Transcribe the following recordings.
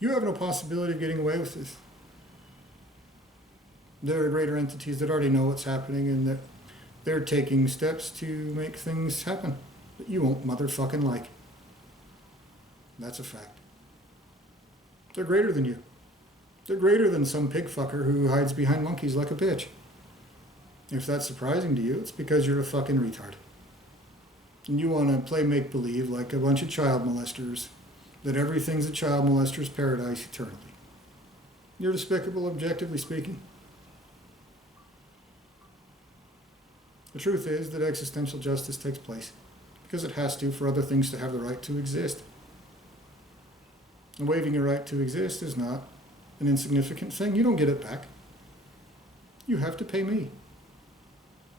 You have no possibility of getting away with this. There are greater entities that already know what's happening and that they're taking steps to make things happen that you won't motherfucking like. That's a fact. They're greater than you. They're greater than some pig fucker who hides behind monkeys like a bitch. If that's surprising to you, it's because you're a fucking retard. And you want to play make-believe like a bunch of child molesters, that everything's a child molester's paradise eternally. You're despicable, objectively speaking. The truth is that existential justice takes place because it has to for other things to have the right to exist. And waiving your right to exist is not an insignificant thing. You don't get it back. You have to pay me.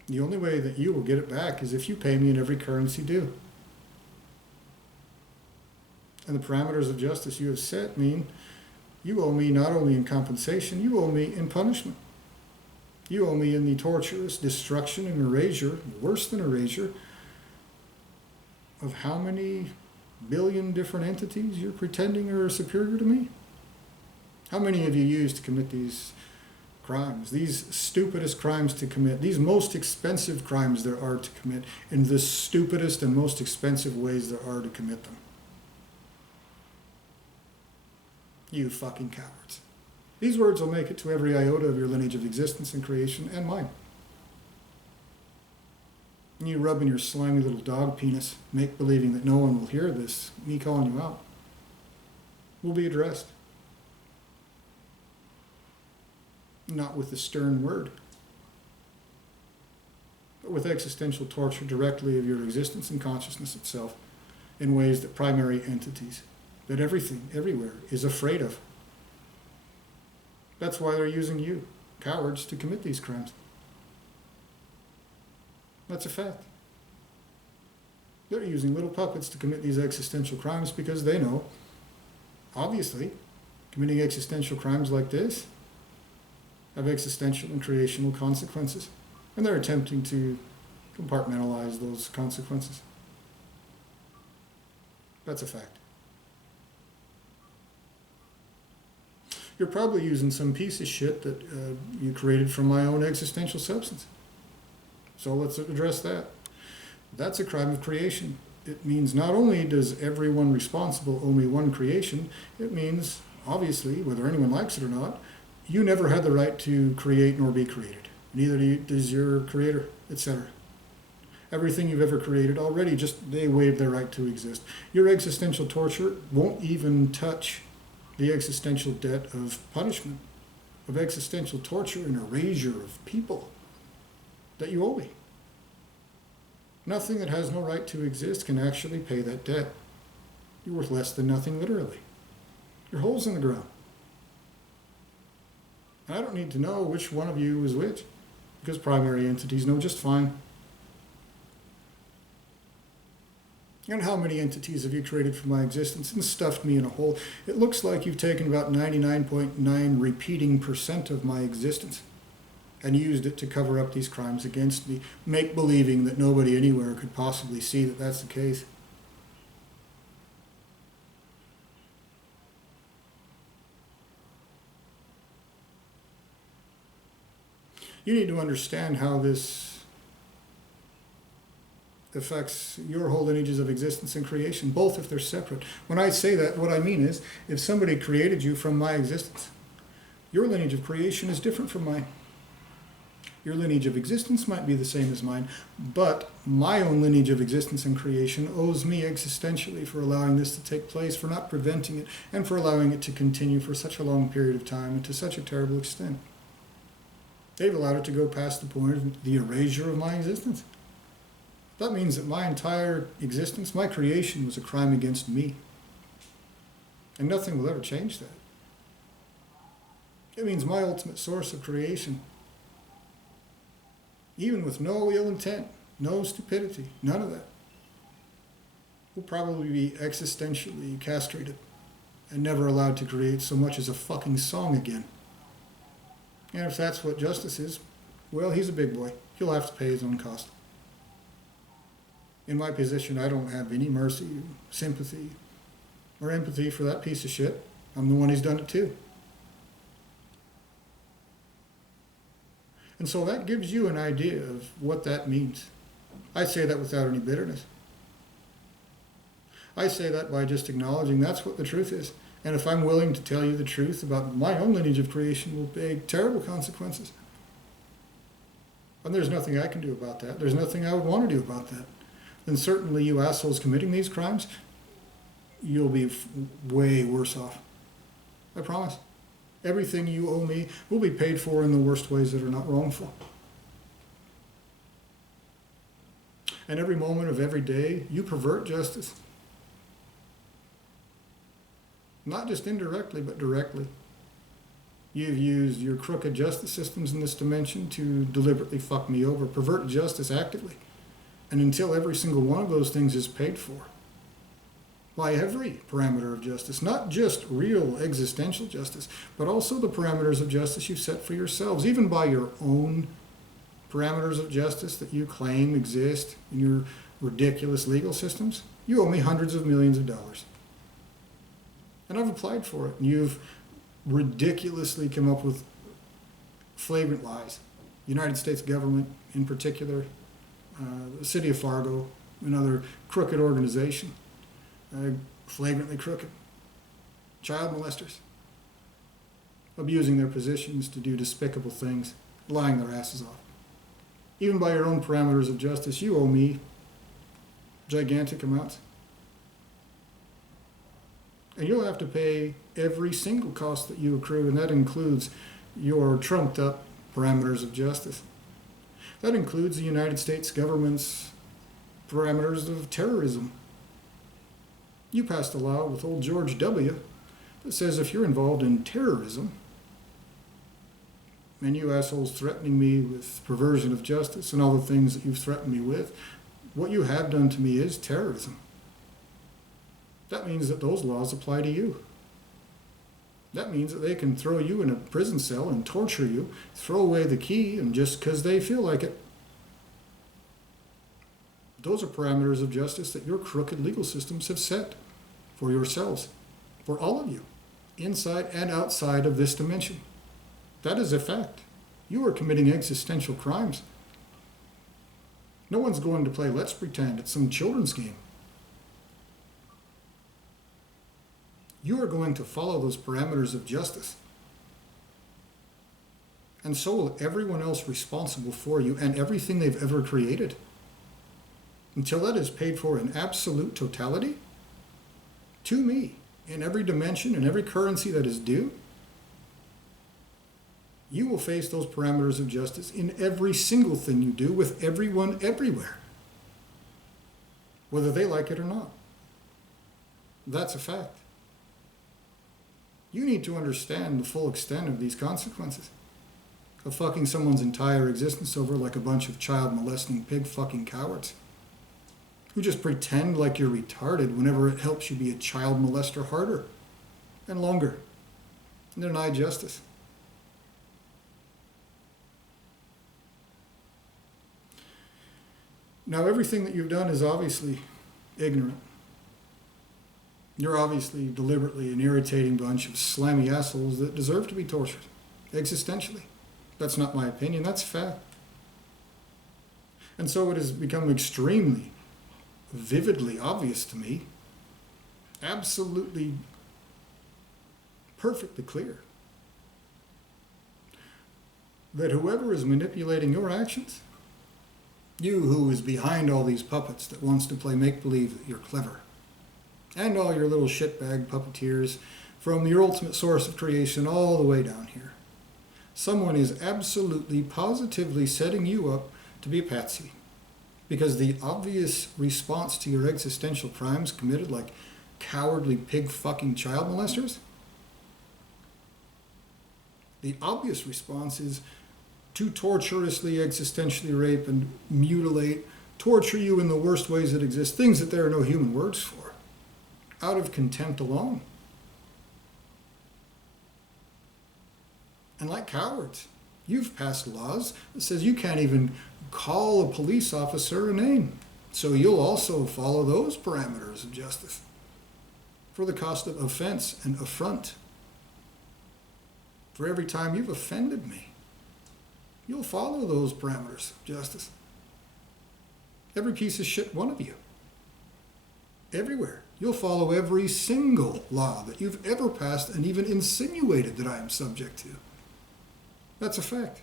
The only way that you will get it back is if you pay me in every currency due. And the parameters of justice you have set mean you owe me not only in compensation, you owe me in punishment. You owe me in the torturous destruction and erasure, worse than erasure, of how many billion different entities you're pretending are superior to me? How many have you used to commit these crimes, these stupidest crimes to commit, these most expensive crimes there are to commit, in the stupidest and most expensive ways there are to commit them? You fucking cowards. These words will make it to every iota of your lineage of existence and creation and mine. And you rubbing your slimy little dog penis, make believing that no one will hear this, me calling you out, will be addressed. Not with the stern word, but with existential torture directly of your existence and consciousness itself in ways that primary entities, that everything, everywhere, is afraid of. That's why they're using you, cowards, to commit these crimes. That's a fact. They're using little puppets to commit these existential crimes because they know, obviously, committing existential crimes like this have existential and creational consequences. And they're attempting to compartmentalize those consequences. That's a fact. You're probably using some piece of shit that you created from my own existential substance. So let's address that. That's a crime of creation. It means not only does everyone responsible owe me one creation, it means, obviously, whether anyone likes it or not, you never had the right to create nor be created. Neither does your creator, etc. Everything you've ever created already, just they waived their right to exist. Your existential torture won't even touch the existential debt of punishment, of existential torture and erasure of people that you owe me. Nothing that has no right to exist can actually pay that debt. You're worth less than nothing, literally. You're holes in the ground. And I don't need to know which one of you is which, because primary entities know just fine. And how many entities have you created for my existence and stuffed me in a hole? It looks like you've taken about 99.9 repeating % of my existence and used it to cover up these crimes against me, make believing that nobody anywhere could possibly see that that's the case. You need to understand how this affects your whole lineages of existence and creation, both if they're separate. When I say that, what I mean is, if somebody created you from my existence, your lineage of creation is different from mine. Your lineage of existence might be the same as mine, but my own lineage of existence and creation owes me existentially for allowing this to take place, for not preventing it, and for allowing it to continue for such a long period of time and to such a terrible extent. They've allowed it to go past the point of the erasure of my existence. That means that my entire existence, my creation, was a crime against me. And nothing will ever change that. It means my ultimate source of creation, even with no ill intent, no stupidity, none of that, will probably be existentially castrated and never allowed to create so much as a fucking song again. And if that's what justice is, well, he's a big boy. He'll have to pay his own cost. In my position, I don't have any mercy, sympathy, or empathy for that piece of shit. I'm the one who's done it too. And so that gives you an idea of what that means. I say that without any bitterness. I say that by just acknowledging that's what the truth is. And if I'm willing to tell you the truth about my own lineage of creation will pay terrible consequences. And there's nothing I can do about that. There's nothing I would want to do about that. Then certainly you assholes committing these crimes, you'll be way worse off. I promise. Everything you owe me will be paid for in the worst ways that are not wrongful. And every moment of every day, you pervert justice. Not just indirectly, but directly. You've used your crooked justice systems in this dimension to deliberately fuck me over, pervert justice actively. And until every single one of those things is paid for, by every parameter of justice, not just real existential justice, but also the parameters of justice you've set for yourselves, even by your own parameters of justice that you claim exist in your ridiculous legal systems, you owe me hundreds of millions of dollars. And I've applied for it, and you've ridiculously come up with flagrant lies. United States government in particular, the city of Fargo, another crooked organization, flagrantly crooked. Child molesters, abusing their positions to do despicable things, lying their asses off. Even by your own parameters of justice, you owe me gigantic amounts. And you'll have to pay every single cost that you accrue, and that includes your trumped up parameters of justice. That includes the United States government's parameters of terrorism. You passed a law with old George W. that says if you're involved in terrorism, and you assholes threatening me with perversion of justice and all the things that you've threatened me with, what you have done to me is terrorism. That means that those laws apply to you. That means that they can throw you in a prison cell and torture you, throw away the key, and just because they feel like it. Those are parameters of justice that your crooked legal systems have set for yourselves, for all of you, inside and outside of this dimension. That is a fact. You are committing existential crimes. No one's going to play let's pretend it's some children's game. You are going to follow those parameters of justice. And so will everyone else responsible for you and everything they've ever created. Until that is paid for in absolute totality, to me, in every dimension and every currency that is due, you will face those parameters of justice in every single thing you do with everyone everywhere, whether they like it or not. That's a fact. You need to understand the full extent of these consequences of fucking someone's entire existence over like a bunch of child molesting pig fucking cowards who just pretend like you're retarded whenever it helps you be a child molester harder and longer and deny justice. Now, everything that you've done is obviously ignorant. You're obviously deliberately an irritating bunch of slammy assholes that deserve to be tortured, existentially. That's not my opinion, that's fact. And so it has become extremely, vividly obvious to me, absolutely, perfectly clear, that whoever is manipulating your actions, you who is behind all these puppets that wants to play make-believe that you're clever, and all your little shitbag puppeteers from your ultimate source of creation all the way down here. Someone is absolutely, positively setting you up to be a patsy. Because the obvious response to your existential crimes committed like cowardly pig fucking child molesters, the obvious response is to torturously, existentially rape and mutilate, torture you in the worst ways that exist, things that there are no human words for, out of contempt alone. And like cowards, you've passed laws that says you can't even call a police officer a name. So you'll also follow those parameters of justice for the cost of offense and affront for every time you've offended me. You'll follow those parameters of justice. Every piece of shit one of you. Everywhere. You'll follow every single law that you've ever passed and even insinuated that I am subject to. That's a fact.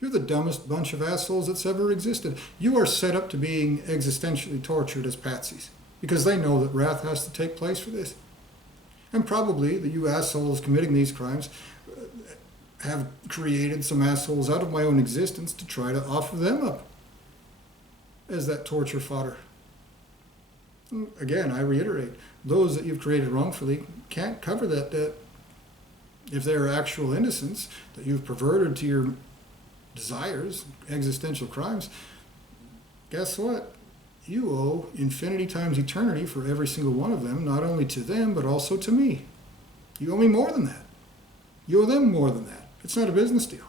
You're the dumbest bunch of assholes that's ever existed. You are set up to being existentially tortured as patsies because they know that wrath has to take place for this. And probably the you assholes committing these crimes have created some assholes out of my own existence to try to offer them up as that torture fodder. Again, I reiterate, those that you've created wrongfully can't cover that debt. If they are actual innocents that you've perverted to your desires, existential crimes, guess what? You owe infinity times eternity for every single one of them, not only to them, but also to me. You owe me more than that. You owe them more than that. It's not a business deal.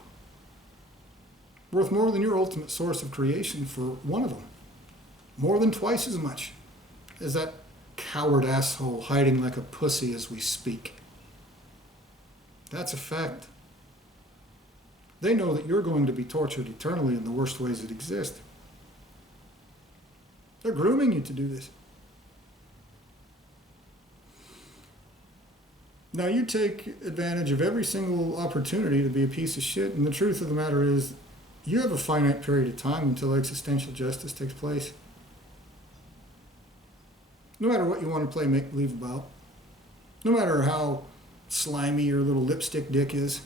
Worth more than your ultimate source of creation for one of them. More than twice as much as that coward asshole hiding like a pussy as we speak. That's a fact. They know that you're going to be tortured eternally in the worst ways that exist. They're grooming you to do this. Now you take advantage of every single opportunity to be a piece of shit, and the truth of the matter is, you have a finite period of time until existential justice takes place. No matter what you want to play make-believe about, no matter how slimy your little lipstick dick is,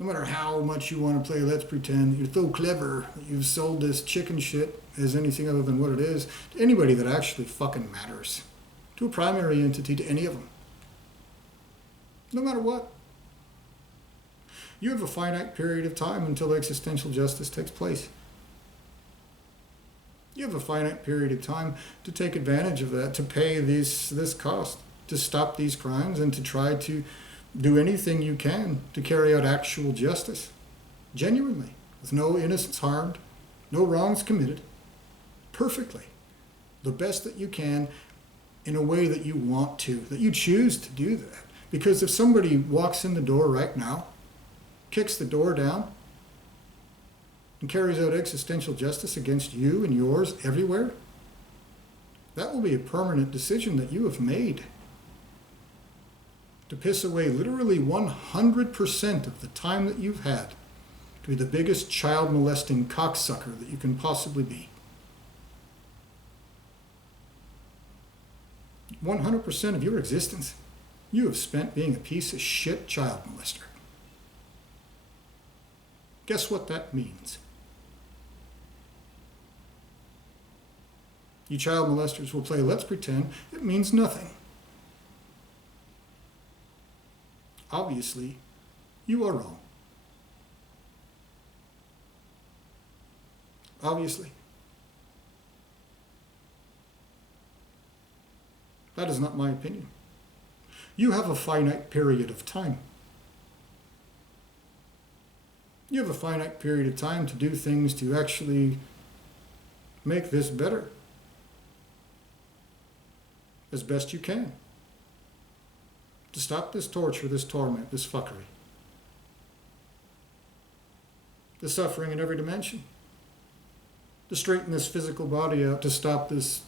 no matter how much you want to play let's pretend, you're so clever that you've sold this chicken shit as anything other than what it is to anybody that actually fucking matters, to a primary entity, to any of them. No matter what. You have a finite period of time until existential justice takes place. You have a finite period of time to take advantage of that, to pay this cost, to stop these crimes, and to try to do anything you can to carry out actual justice, genuinely, with no innocents harmed, no wrongs committed, perfectly, the best that you can, in a way that you want to, that you choose to do that. Because if somebody walks in the door right now, kicks the door down, and carries out existential justice against you and yours everywhere, that will be a permanent decision that you have made. To piss away literally 100% of the time that you've had to be the biggest child molesting cocksucker that you can possibly be. 100% of your existence you have spent being a piece of shit child molester. Guess what that means? You child molesters will play let's pretend. It means nothing. Obviously, you are wrong. Obviously. That is not my opinion. You have a finite period of time. You have a finite period of time to do things to actually make this better as best you can. To stop this torture, this torment, this fuckery. The suffering in every dimension. To straighten this physical body out, to stop this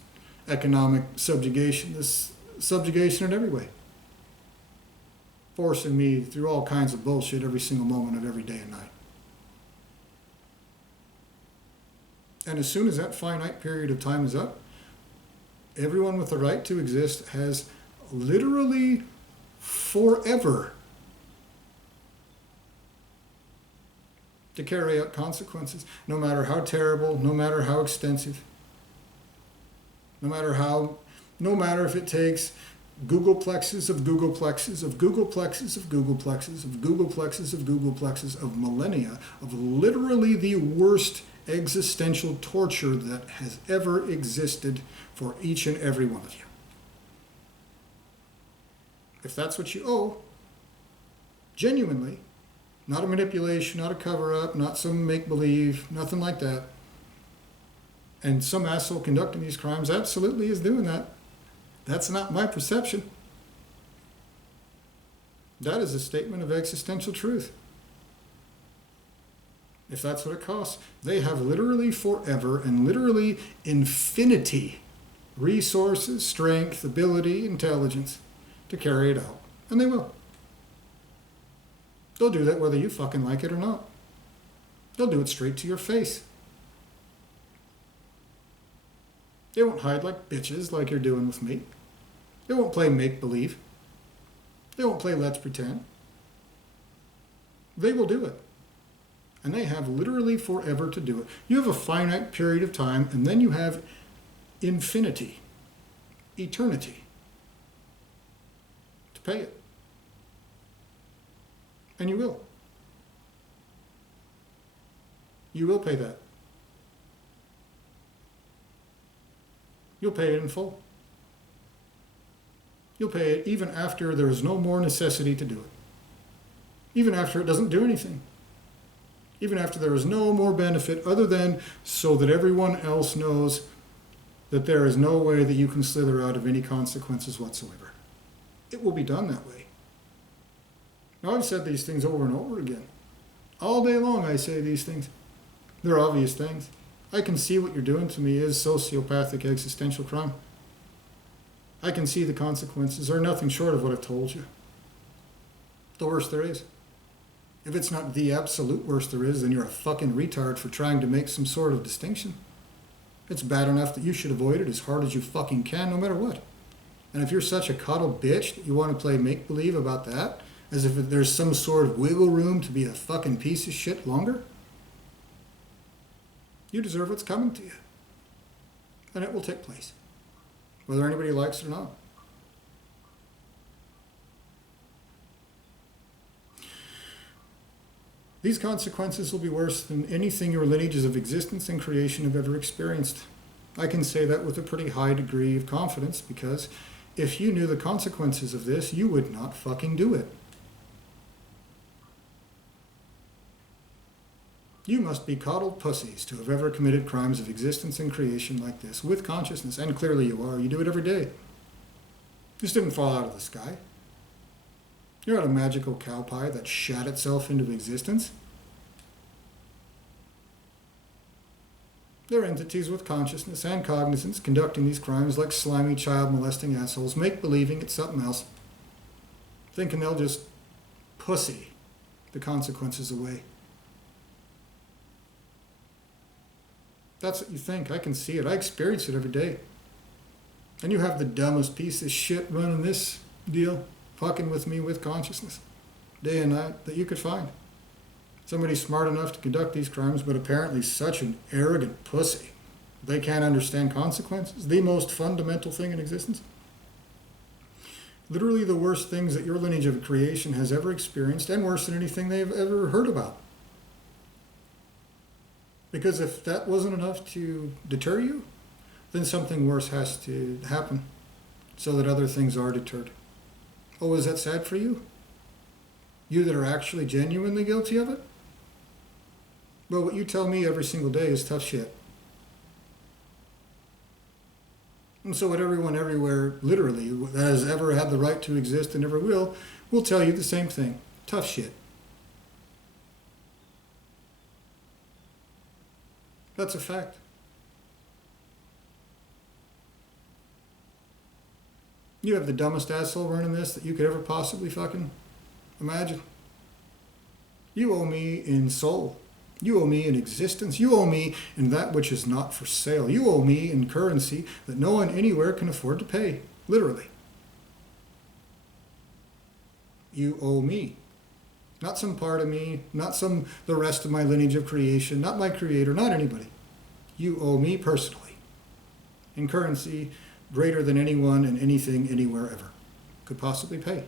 economic subjugation, this subjugation in every way. Forcing me through all kinds of bullshit every single moment of every day and night. And as soon as that finite period of time is up, everyone with the right to exist has literally forever to carry out consequences, no matter how terrible, no matter how extensive, no matter if it takes Googleplexes of Googleplexes of Googleplexes of Googleplexes of Googleplexes of Googleplexes of millennia of literally the worst existential torture that has ever existed for each and every one of you. If that's what you owe, genuinely, not a manipulation, not a cover-up, not some make-believe, nothing like that, and some asshole conducting these crimes absolutely is doing that. That's not my perception. That is a statement of existential truth. If that's what it costs. They have literally forever and literally infinity resources, strength, ability, intelligence to carry it out. And they will. They'll do that whether you fucking like it or not. They'll do it straight to your face. They won't hide like bitches like you're doing with me. They won't play make-believe. They won't play let's pretend. They will do it. And they have literally forever to do it. You have a finite period of time, and then you have infinity, eternity, to pay it. And you will. You will pay that. You'll pay it in full. You'll pay it even after there is no more necessity to do it. Even after it doesn't do anything. Even after there is no more benefit other than so that everyone else knows that there is no way that you can slither out of any consequences whatsoever. It will be done that way. Now, I've said these things over and over again. All day long I say these things. They're obvious things. I can see what you're doing to me is sociopathic existential crime. I can see the consequences are nothing short of what I've told you. The worst there is. If it's not the absolute worst there is, then you're a fucking retard for trying to make some sort of distinction. It's bad enough that you should avoid it as hard as you fucking can, no matter what. And if you're such a coddle bitch that you want to play make-believe about that, as if there's some sort of wiggle room to be a fucking piece of shit longer, you deserve what's coming to you. And it will take place, whether anybody likes it or not. These consequences will be worse than anything your lineages of existence and creation have ever experienced. I can say that with a pretty high degree of confidence, because if you knew the consequences of this, you would not fucking do it. You must be coddled pussies to have ever committed crimes of existence and creation like this, with consciousness, and clearly you are. You do it every day. This didn't fall out of the sky. You're not a magical cow pie that shat itself into existence. They're entities with consciousness and cognizance conducting these crimes like slimy child molesting assholes, make-believing it's something else, thinking they'll just pussy the consequences away. That's what you think. I can see it. I experience it every day. And you have the dumbest piece of shit running this deal, fucking with me with consciousness, day and night, that you could find. Somebody smart enough to conduct these crimes, but apparently such an arrogant pussy. They can't understand consequences. The most fundamental thing in existence. Literally the worst things that your lineage of creation has ever experienced, and worse than anything they've ever heard about. Because if that wasn't enough to deter you, then something worse has to happen so that other things are deterred. Oh, is that sad for you? You that are actually genuinely guilty of it? Well, what you tell me every single day is tough shit. And so what everyone everywhere, literally, that has ever had the right to exist and ever will tell you the same thing. Tough shit. That's a fact. You have the dumbest asshole running this that you could ever possibly fucking imagine. You owe me in soul. You owe me in existence. You owe me in that which is not for sale. You owe me in currency that no one anywhere can afford to pay. Literally. You owe me. Not some part of me, not the rest of my lineage of creation, not my creator, not anybody. You owe me personally in currency greater than anyone and anything anywhere ever could possibly pay.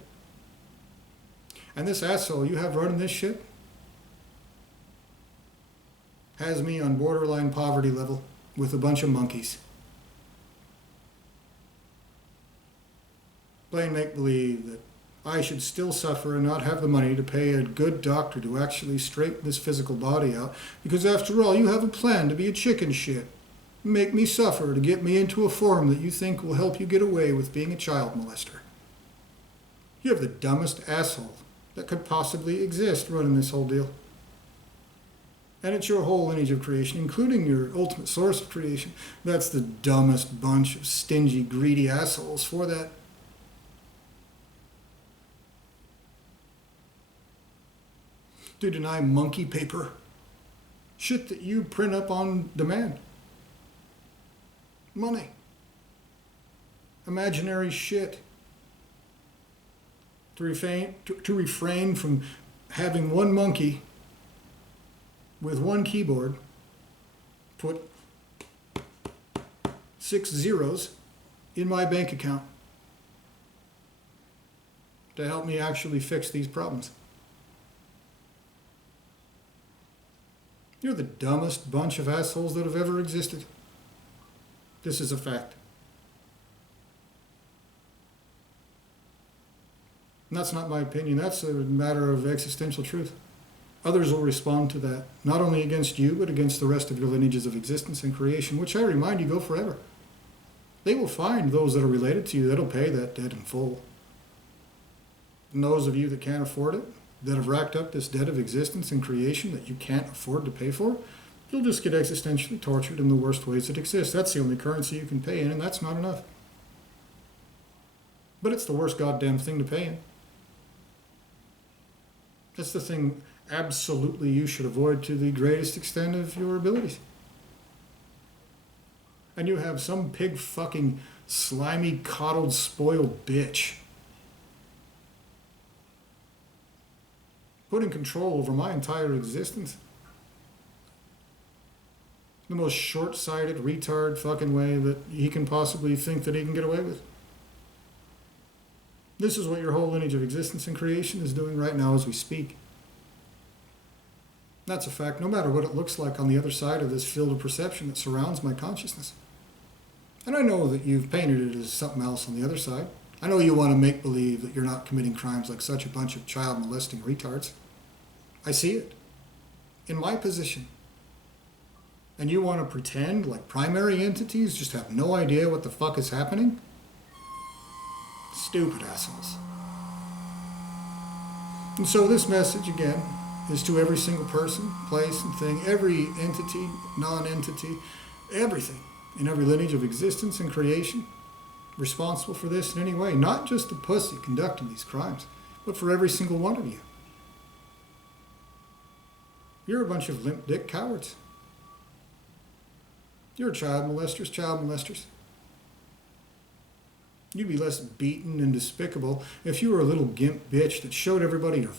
And this asshole you have running this shit has me on borderline poverty level with a bunch of monkeys. Playing make-believe that I should still suffer and not have the money to pay a good doctor to actually straighten this physical body out, because after all, you have a plan to be a chicken shit. Make me suffer to get me into a form that you think will help you get away with being a child molester. You have the dumbest asshole that could possibly exist running this whole deal. And it's your whole lineage of creation, including your ultimate source of creation. That's the dumbest bunch of stingy, greedy assholes for that. To deny monkey paper. Shit that you print up on demand. Money. Imaginary shit. To refrain from having one monkey with one keyboard, put 6 zeros in my bank account to help me actually fix these problems. You're the dumbest bunch of assholes that have ever existed. This is a fact. And that's not my opinion. That's a matter of existential truth. Others will respond to that, not only against you, but against the rest of your lineages of existence and creation, which I remind you go forever. They will find those that are related to you that'll pay that debt in full. And those of you that can't afford it, that have racked up this debt of existence and creation that you can't afford to pay for, you'll just get existentially tortured in the worst ways that exist. That's the only currency you can pay in, and that's not enough. But it's the worst goddamn thing to pay in. That's the thing absolutely you should avoid to the greatest extent of your abilities. And you have some pig fucking slimy, coddled, spoiled bitch putting control over my entire existence. The most short-sighted, retard fucking way that he can possibly think that he can get away with. This is what your whole lineage of existence and creation is doing right now as we speak. That's a fact, no matter what it looks like on the other side of this field of perception that surrounds my consciousness. And I know that you've painted it as something else on the other side. I know you want to make believe that you're not committing crimes like such a bunch of child molesting retards. I see it. In my position. And you want to pretend like primary entities just have no idea what the fuck is happening? Stupid assholes. And so this message, again, is to every single person, place, and thing, every entity, non-entity, everything in every lineage of existence and creation responsible for this in any way. Not just the pussy conducting these crimes, but for every single one of you. You're a bunch of limp dick cowards. You're child molesters. You'd be less beaten and despicable if you were a little gimp bitch that showed everybody your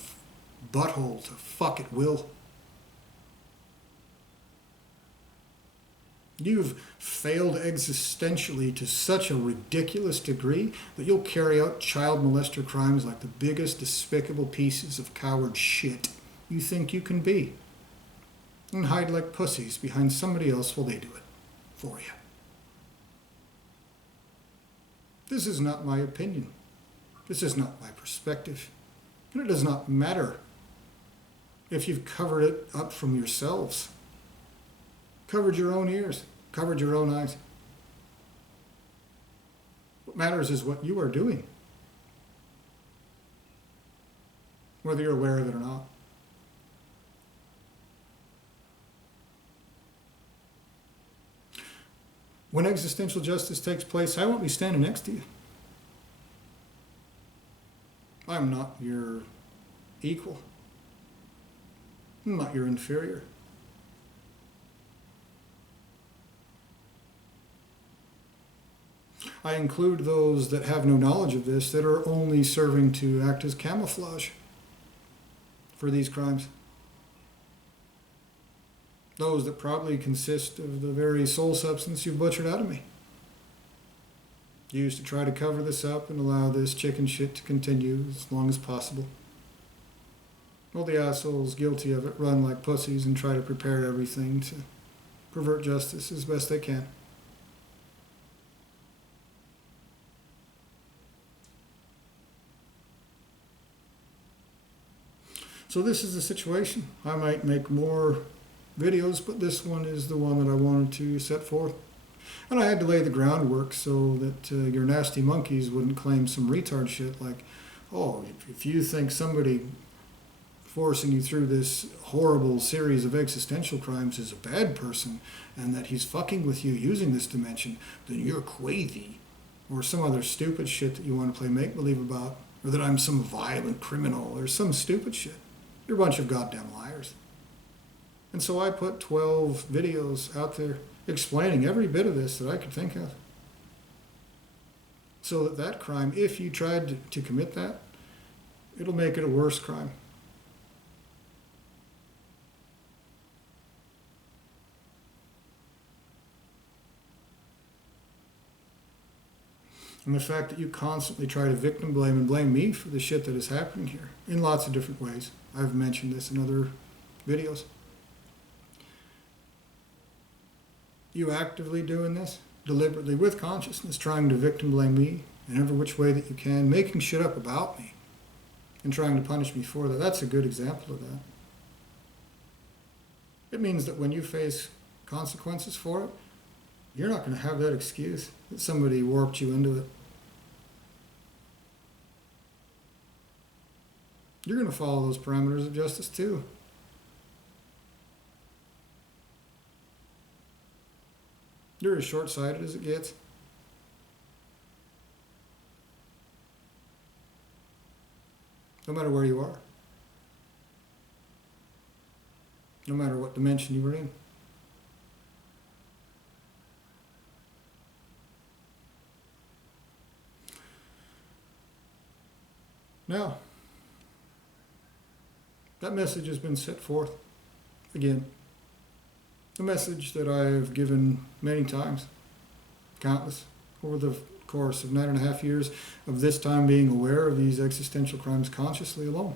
butthole to fuck at will. You've failed existentially to such a ridiculous degree that you'll carry out child molester crimes like the biggest despicable pieces of coward shit you think you can be. And hide like pussies behind somebody else while they do it for you. This is not my opinion. This is not my perspective. And it does not matter if you've covered it up from yourselves. Covered your own ears. Covered your own eyes. What matters is what you are doing. Whether you're aware of it or not. When existential justice takes place, I won't be standing next to you. I'm not your equal. I'm not your inferior. I include those that have no knowledge of this, that are only serving to act as camouflage for these crimes. Those that probably consist of the very soul substance you've butchered out of me. Used to try to cover this up and allow this chicken shit to continue as long as possible. Well, the assholes guilty of it run like pussies and try to prepare everything to pervert justice as best they can. So this is the situation. I might make more videos, but this one is the one that I wanted to set forth. And I had to lay the groundwork so that your nasty monkeys wouldn't claim some retard shit like, oh, if you think somebody forcing you through this horrible series of existential crimes is a bad person and that he's fucking with you using this dimension, then you're crazy. Or some other stupid shit that you want to play make-believe about, or that I'm some violent criminal or some stupid shit. You're a bunch of goddamn liars. And so I put 12 videos out there explaining every bit of this that I could think of. So that crime, if you tried to commit that, it'll make it a worse crime. And the fact that you constantly try to victim blame and blame me for the shit that is happening here in lots of different ways. I've mentioned this in other videos. You actively doing this, deliberately, with consciousness, trying to victim blame me in every which way that you can, making shit up about me, and trying to punish me for that. That's a good example of that. It means that when you face consequences for it, you're not going to have that excuse that somebody warped you into it. You're going to follow those parameters of justice too. You're as short-sighted as it gets. No matter where you are. No matter what dimension you were in. Now, that message has been set forth again. A message that I have given many times, countless, over the course of 9.5 years of this time being aware of these existential crimes consciously alone.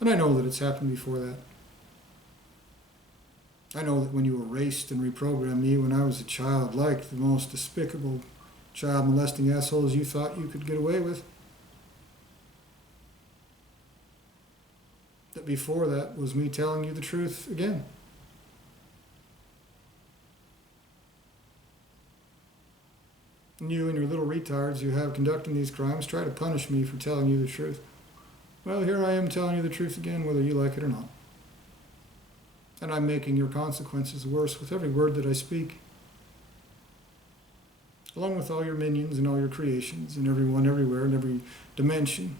And I know that it's happened before that. I know that when you erased and reprogrammed me when I was a child, like the most despicable child molesting assholes you thought you could get away with, that before that was me telling you the truth again. And you and your little retards you have conducting these crimes try to punish me for telling you the truth. Well, here I am telling you the truth again, whether you like it or not. And I'm making your consequences worse with every word that I speak. Along with all your minions and all your creations, and everyone everywhere in every dimension,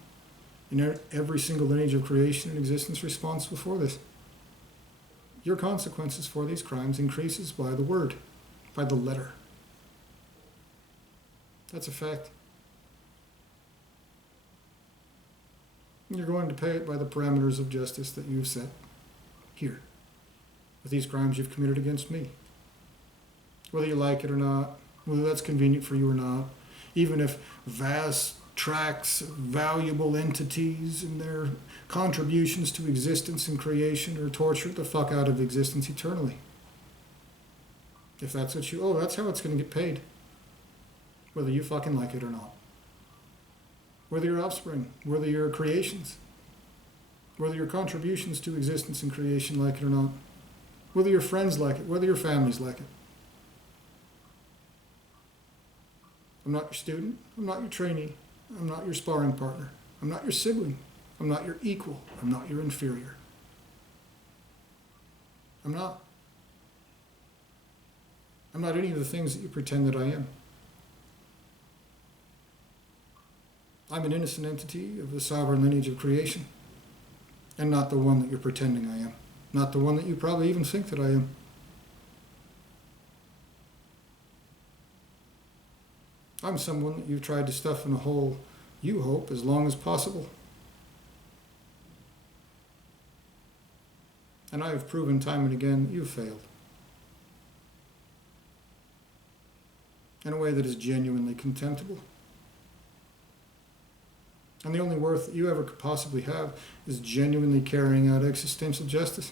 in every single lineage of creation and existence responsible for this. Your consequences for these crimes increases by the word, by the letter. That's a fact. You're going to pay it by the parameters of justice that you've set here, with these crimes you've committed against me. Whether you like it or not, whether that's convenient for you or not, even if vast tracts of valuable entities and their contributions to existence and creation are tortured the fuck out of existence eternally. If that's what that's how it's going to get paid. Whether you fucking like it or not. Whether your offspring, whether your creations, whether your contributions to existence and creation like it or not. Whether your friends like it, whether your families like it. I'm not your student, I'm not your trainee, I'm not your sparring partner, I'm not your sibling, I'm not your equal, I'm not your inferior. I'm not. I'm not any of the things that you pretend that I am. I'm an innocent entity of the sovereign lineage of creation, and not the one that you're pretending I am, not the one that you probably even think that I am. I'm someone that you've tried to stuff in a hole, you hope, as long as possible. And I have proven time and again that you've failed. In a way that is genuinely contemptible. And the only worth that you ever could possibly have is genuinely carrying out existential justice.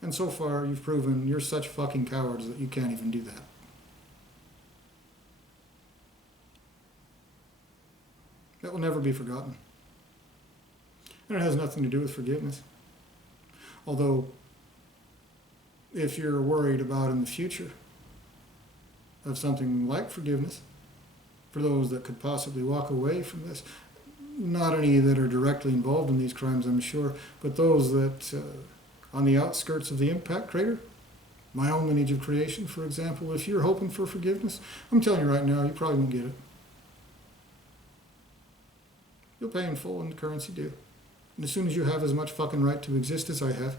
And so far, you've proven you're such fucking cowards that you can't even do that. That will never be forgotten. And it has nothing to do with forgiveness. Although, if you're worried about in the future of something like forgiveness, for those that could possibly walk away from this. Not any that are directly involved in these crimes, I'm sure, but those that on the outskirts of the impact crater, my own lineage of creation, for example, if you're hoping for forgiveness, I'm telling you right now, you probably won't get it. You'll pay in full in the currency deal. And as soon as you have as much fucking right to exist as I have,